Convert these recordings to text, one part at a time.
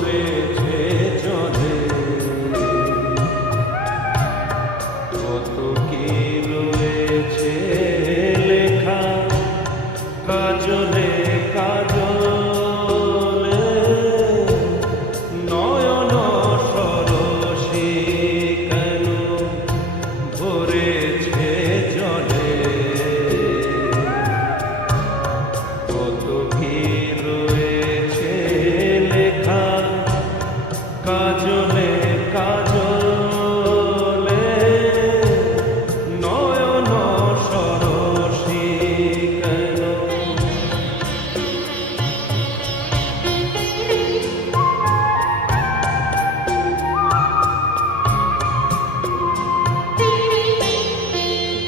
ভরেছে জলে কত কি রয়েছে লেখা কাজলে কাজলে নয়ন সরসী কেন ভরেছে জলে কত কি রয়েছে লেখা কাজলে কাজলে নয়ন সরসী কেন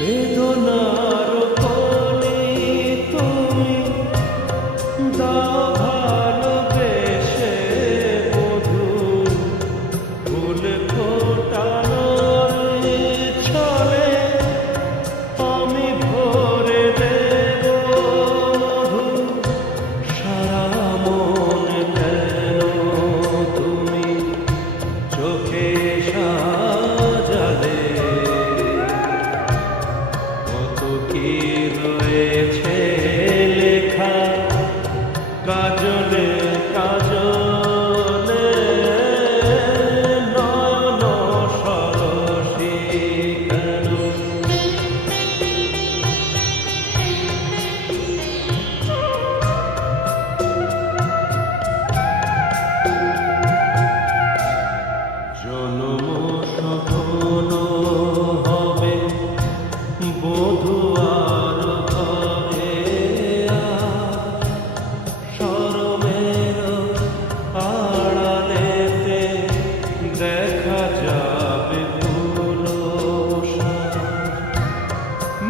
বেদনার কলি তুমি দাও ভালোবেসে বধূ ফুল ফোটানোর ছলে আমি ভরে দেব মধু সারা মন কেন তুমি চোখে সাজালে কত কি রয়েছে লেখা কাজলে কাজলে নয়ন সরসী কেন জনম সপন হবে বধূ আর ঘরে শরমের আড়ালেতে দেখা যাবে তুলসা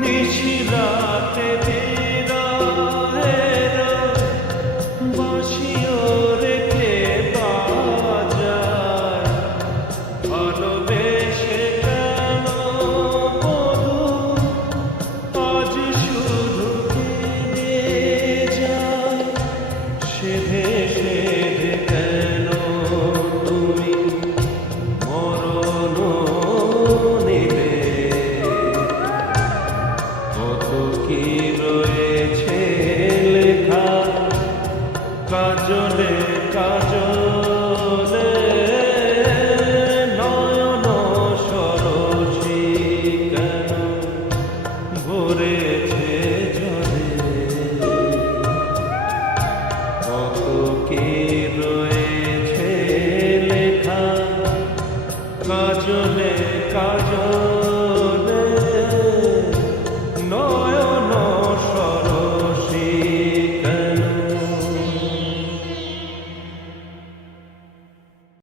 নিশিরাতে বিরহের বাঁশিও রেখে বাজায় ভালোবেসে কেন বধূ আজ শুধু কেঁদে যায় সেধে সেধে কেন তুমি মরণ নিলে কত কি রয়েছে লেখা কাজলে কাজলে নয়ন সরসী কেন ভরে